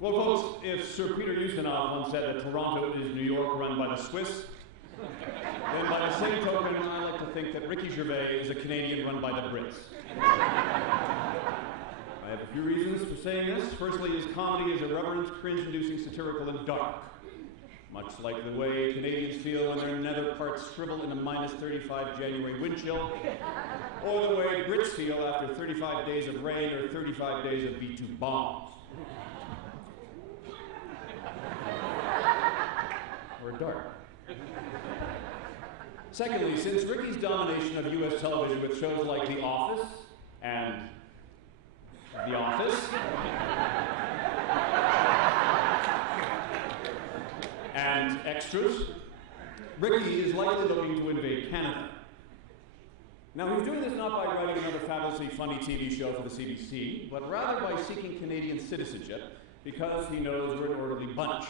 Well, folks, if Sir Peter Ustinov once said that Toronto is New York run by the Swiss, then by the same token, I like to think that Ricky Gervais is a Canadian run by the Brits. I have a few reasons for saying this. Firstly, his comedy is irreverent, cringe-inducing, satirical, and dark. Much like the way Canadians feel when their nether parts shrivel in a minus 35 January wind chill, or the way Brits feel after 35 days of rain or 35 days of B-2 bombs. Or dark. Secondly, since Ricky's domination of U.S. television with shows like The Office and The Office and Extras, Ricky is likely looking to invade Canada. Now, he's doing this not by writing another fabulously funny TV show for the CBC, but rather by seeking Canadian citizenship because he knows we're an orderly bunch.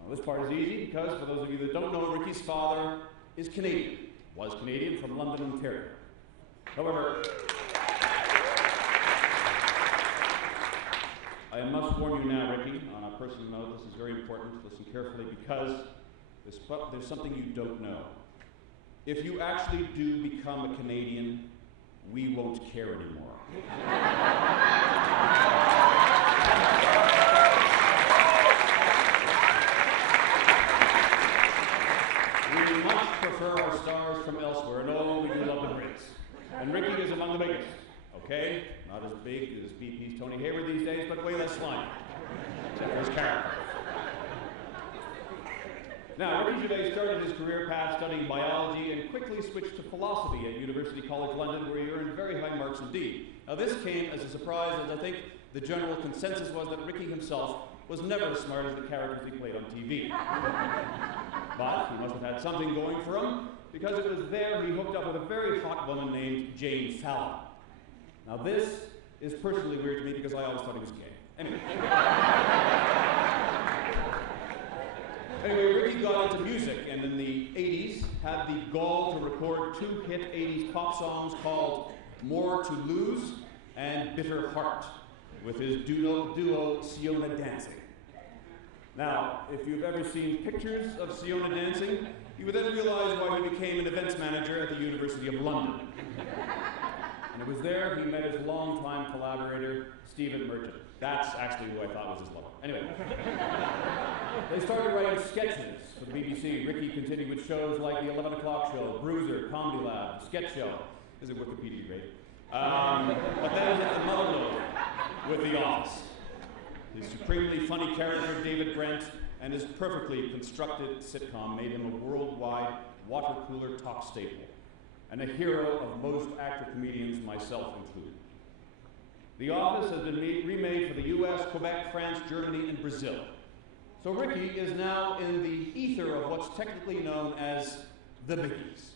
Well, this part is easy because, for those of you that don't know, Ricky's father is Canadian, was Canadian from London, Ontario. However, I must warn you now, Ricky, on a personal note, this is very important, listen carefully, because there's something you don't know. If you actually do become a Canadian, we won't care anymore. We much prefer our stars from elsewhere, and oh, we do love the Brits. And Ricky is among the biggest, okay? Not as big as BP's Tony Hayward these days, but way less slimy, except for his character. Now, Ricky Gervais started his career path studying biology and quickly switched to philosophy at University College London, where he earned very high marks indeed. Now, this came as a surprise, as I think the general consensus was that Ricky himself was never as smart as the characters he played on TV. But he must have had something going for him, because it was there he hooked up with a very hot woman named Jane Fallon. Now, this is personally weird to me because I always thought he was gay. Anyway, Ricky got into music, and in the 80s had the gall to record two hit 80s pop songs called More to Lose and Bitter Heart with his duo Siona Dancing. Now, if you've ever seen pictures of Siona dancing, you would then realize why he became an events manager at the University of London. And it was there he met his longtime collaborator, Stephen Merchant. That's actually who I thought was his lover. Anyway, they started writing sketches for the BBC. Ricky continued with shows like the 11 O'Clock Show, Bruiser, Comedy Lab, Sketch Show. Is it Wikipedia great? But then he hit the mother lode with The Office. His supremely funny character, David Brent, and his perfectly constructed sitcom made him a worldwide water cooler talk staple, and a hero of most actor comedians, myself included. The Office has been remade for the US, Quebec, France, Germany, and Brazil. So Ricky is now in the ether of what's technically known as the biggies.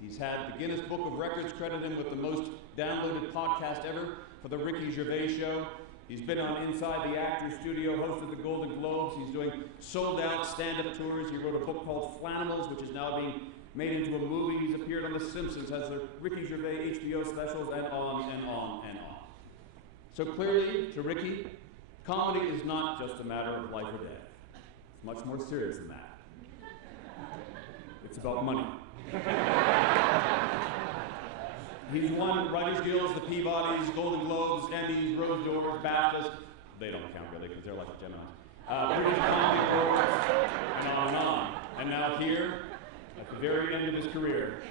He's had the Guinness Book of Records credit him with the most downloaded podcast ever for the Ricky Gervais Show. He's been on Inside the Actors Studio, hosted the Golden Globes. He's doing sold-out stand-up tours. He wrote a book called Flanimals, which is now being made into a movie. He's appeared on The Simpsons, has the Ricky Gervais HBO specials, and on and on and on. So clearly, to Ricky, comedy is not just a matter of life or death. It's much more serious than that. It's about money. He's won Writers Guilds, the Peabodys, Golden Globes, Emmys, Rose d'Ors, BAFTAs. They don't count really because they're like the Geminis. British Comedy Awards, and on and on. And now here, at the very end of his career,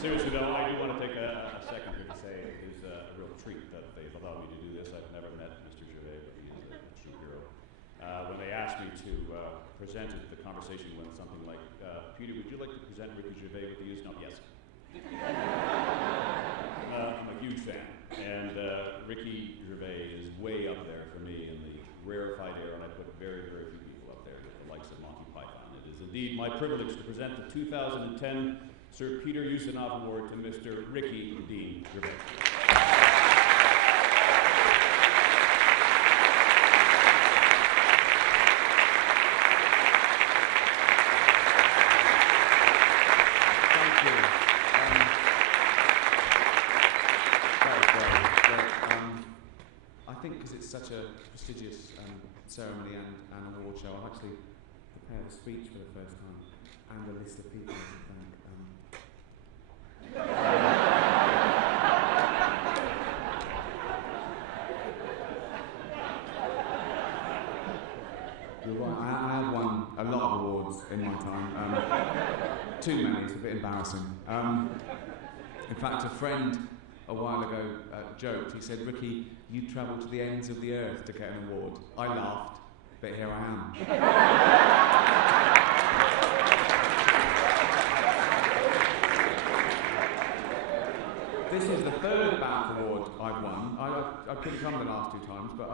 seriously though, I do want to take a second here to say it is a real treat that they've allowed me to do this. I've never met Mr. Gervais, but he is a true hero. When they asked me to present the conversation went something like, Peter, would you like to present Ricky Gervais with the Ustinov? Yes. I'm a huge fan, and Ricky Gervais is way up there for me in the rarefied air, and I put very, very few people up there with the likes of Monty Python. It is indeed my privilege to present the 2010 Sir Peter Ustinov Award to Mr. Ricky Dean Gervais. show, I've actually prepared a speech for the first time and a list of people to thank. You're right, I have won a lot of awards in my time. Too many, it's a bit embarrassing. In fact, a friend a while ago joked, he said, "Ricky, you travelled to the ends of the earth to get an award." I laughed, but here I am. This is the third Banff award I've won. I couldn't come the last 2 times, but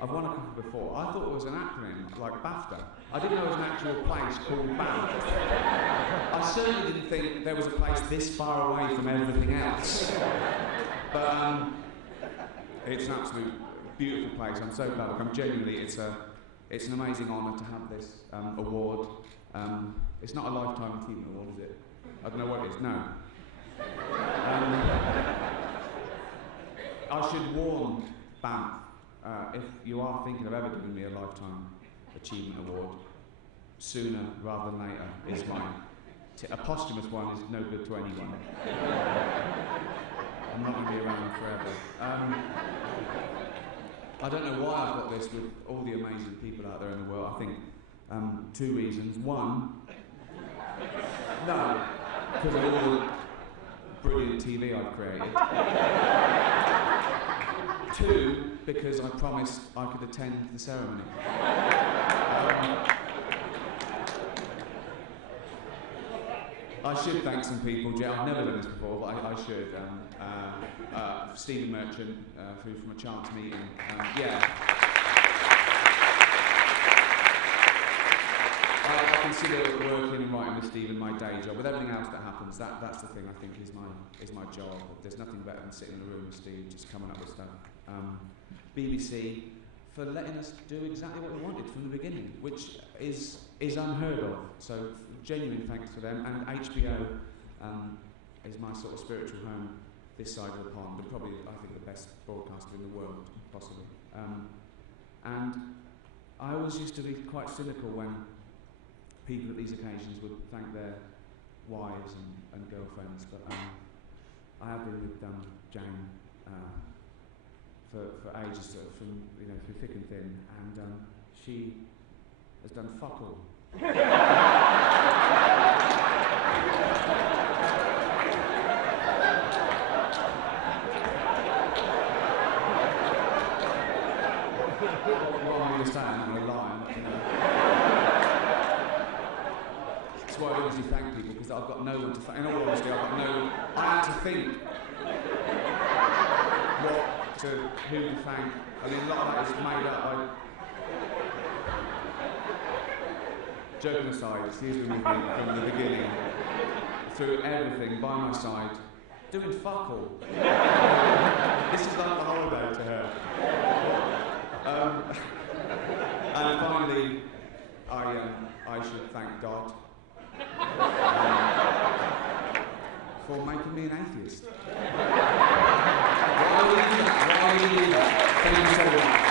I've won a couple before. I thought it was an acronym, like BAFTA. I didn't know it was an actual place called Banff. I certainly didn't think there was a place this far away from everything else. But it's an absolute beautiful place. I'm so glad. I'm genuinely, it's an amazing honour to have this award. It's not a lifetime achievement award, is it? I don't know what it is. No. I should warn Banff, if you are thinking of ever giving me a lifetime achievement award, sooner rather than later is mine. A posthumous one is no good to anyone. I'm not going to be around forever. I don't know why I've got this with all the amazing people out there in the world. I think 2 reasons. One, no, because of all the brilliant TV I've created. 2, because I promised I could attend the ceremony. I should thank some people. I've never done this before, but I should. Stephen Merchant, who from a chance meeting. I consider working and writing with Stephen my day job. With everything else that happens, that's the thing I think is my job. There's nothing better than sitting in a room with Steve, just coming up with stuff. BBC for letting us do exactly what we wanted from the beginning, which is unheard of. So genuine thanks to them, and HBO is my sort of spiritual home this side of the pond, and probably I think the best broadcaster in the world, possibly. And I always used to be quite cynical when people at these occasions would thank their wives and girlfriends, but I have been with Jane for ages, from through thick and thin, and she has done fuck all. What am I going to say? I'm going to lie. That's why I honestly thank people, because I've got no one to thank. In all honesty, I had to think who to thank. I mean, a lot of that is made up. Joking aside, she's been with me from the beginning, through everything, by my side, doing fuck all. This is like a holiday to her. And finally, I should thank God for making me an atheist. Why would you do that? Thank you so much.